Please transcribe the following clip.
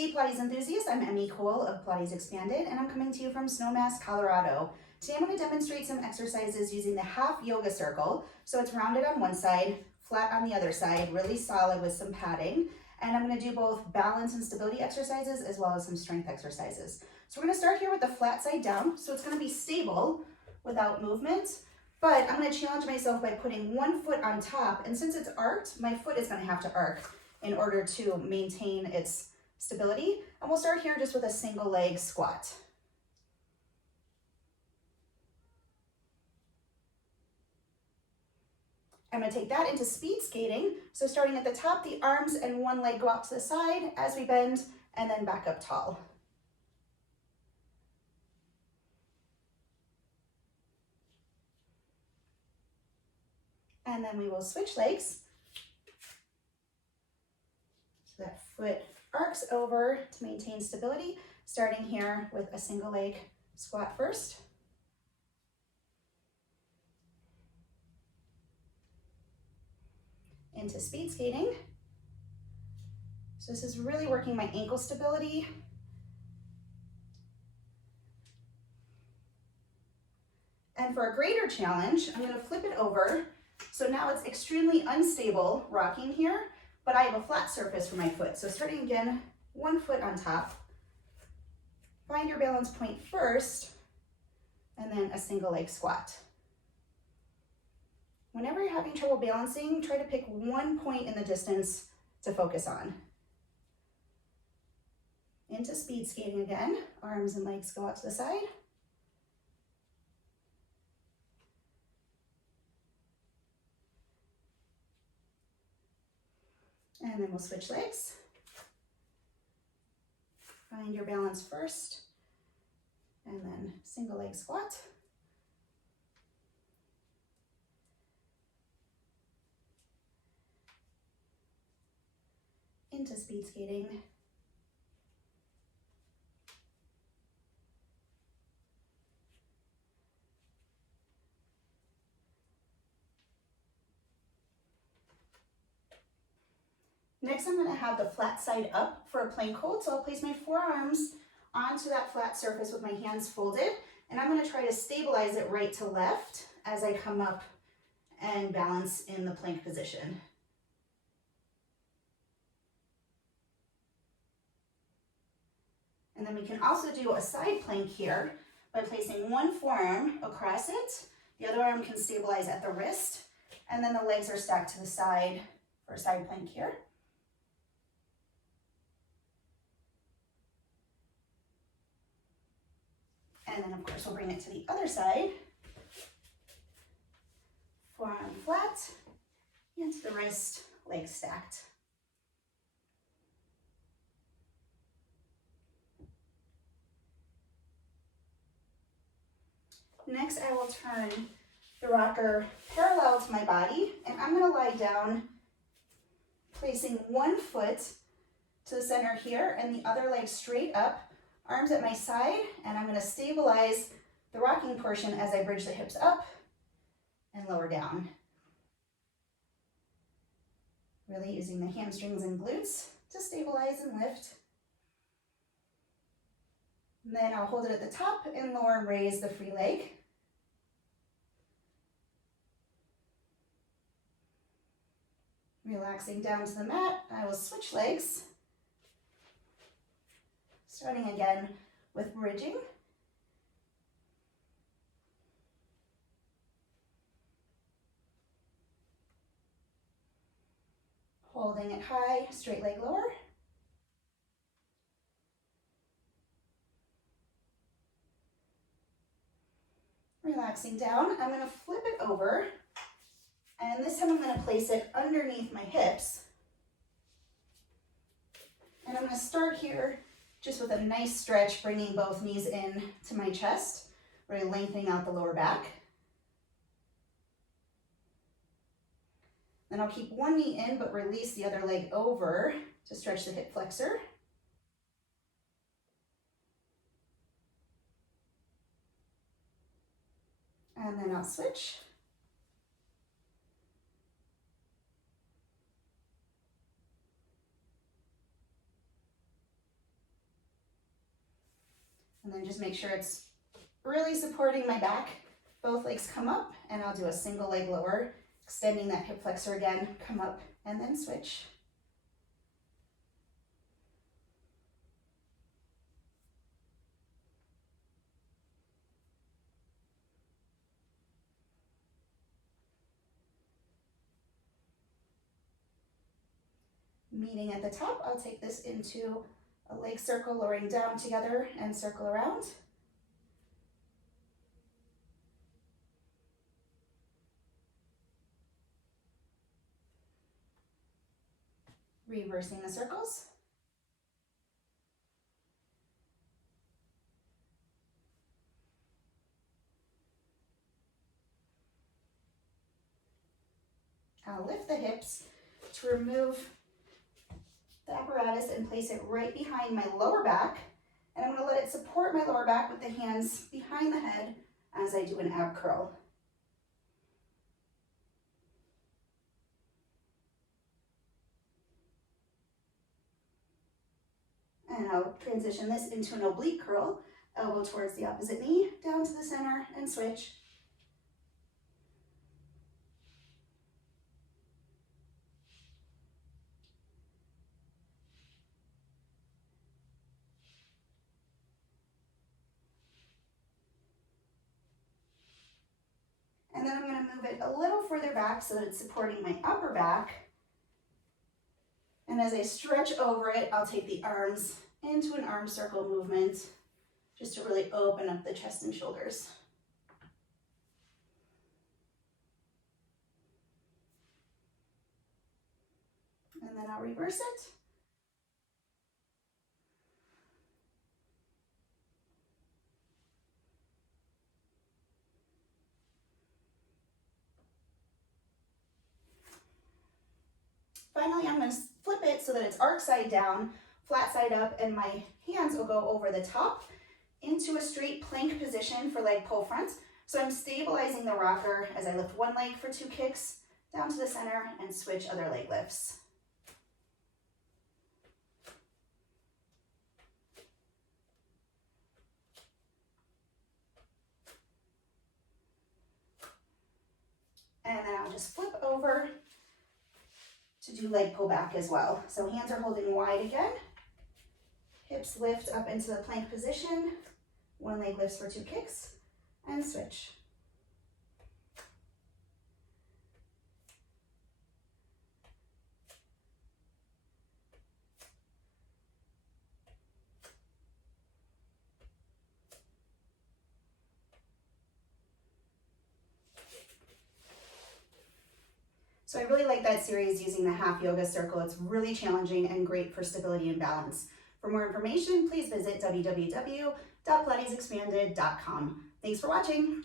Hey Pilates enthusiasts, I'm Emmy Cole of Pilates Expanded, and I'm coming to you from Snowmass, Colorado. Today I'm going to demonstrate some exercises using the half yoga circle. So it's rounded on one side, flat on the other side, really solid with some padding. And I'm going to do both balance and stability exercises as well as some strength exercises. So we're going to start here with the flat side down. So it's going to be stable without movement, but I'm going to challenge myself by putting one foot on top. And since it's arced, my foot is going to have to arc in order to maintain its stability. And we'll start here just with a single leg squat. I'm going to take that into speed skating. So starting at the top, the arms and one leg go out to the side as we bend and then back up tall. And then we will switch legs. So that foot arcs over to maintain stability, starting here with a single leg squat first. Into speed skating. So this is really working my ankle stability. And for a greater challenge, I'm going to flip it over. So now it's extremely unstable rocking here, but I have a flat surface for my foot. So starting again, one foot on top. Find your balance point first, and then a single leg squat. Whenever you're having trouble balancing, try to pick one point in the distance to focus on. Into speed skating again. Arms and legs go out to the side. And then we'll switch legs. Find your balance first, and then single leg squat. Into speed skating. Next, I'm going to have the flat side up for a plank hold. So I'll place my forearms onto that flat surface with my hands folded, and I'm going to try to stabilize it right to left as I come up and balance in the plank position. And then we can also do a side plank here by placing one forearm across it. The other arm can stabilize at the wrist, and then the legs are stacked to the side for a side plank here. And then of course we'll bring it to the other side. Forearm flat, and to the wrist, legs stacked. Next, I will turn the rocker parallel to my body, and I'm going to lie down, placing one foot to the center here and the other leg straight up, arms at my side, and I'm going to stabilize the rocking portion as I bridge the hips up and lower down. Really using the hamstrings and glutes to stabilize and lift. And then I'll hold it at the top and lower and raise the free leg. Relaxing down to the mat, I will switch legs. Starting again with bridging. Holding it high, straight leg lower. Relaxing down, I'm going to flip it over, and this time I'm going to place it underneath my hips. And I'm going to start here just with a nice stretch, bringing both knees in to my chest, really lengthening out the lower back. Then I'll keep one knee in, but release the other leg over to stretch the hip flexor. And then I'll switch. And then just make sure it's really supporting my back. Both legs come up, and I'll do a single leg lower, extending that hip flexor again, come up and then switch. Meeting at the top, I'll take this into a leg circle, lowering down together and circle around. Reversing the circles. I'll lift the hips to remove the apparatus and place it right behind my lower back. And I'm going to let it support my lower back with the hands behind the head as I do an ab curl. And I'll transition this into an oblique curl, elbow towards the opposite knee, down to the center and switch. And then I'm going to move it a little further back so that it's supporting my upper back. And as I stretch over it, I'll take the arms into an arm circle movement just to really open up the chest and shoulders. And then I'll reverse it. Finally, I'm going to flip it so that it's arc side down, flat side up, and my hands will go over the top into a straight plank position for leg pull front. So I'm stabilizing the rocker as I lift one leg for 2 kicks, down to the center, and switch other leg lifts. And then I'll just flip over to do leg pull back as well. So hands are holding wide again. Hips lift up into the plank position. One leg lifts for 2 kicks and switch. So I really like that series using the half yoga circle. It's really challenging and great for stability and balance. For more information, please visit www.pilatesexpanded.com. Thanks for watching.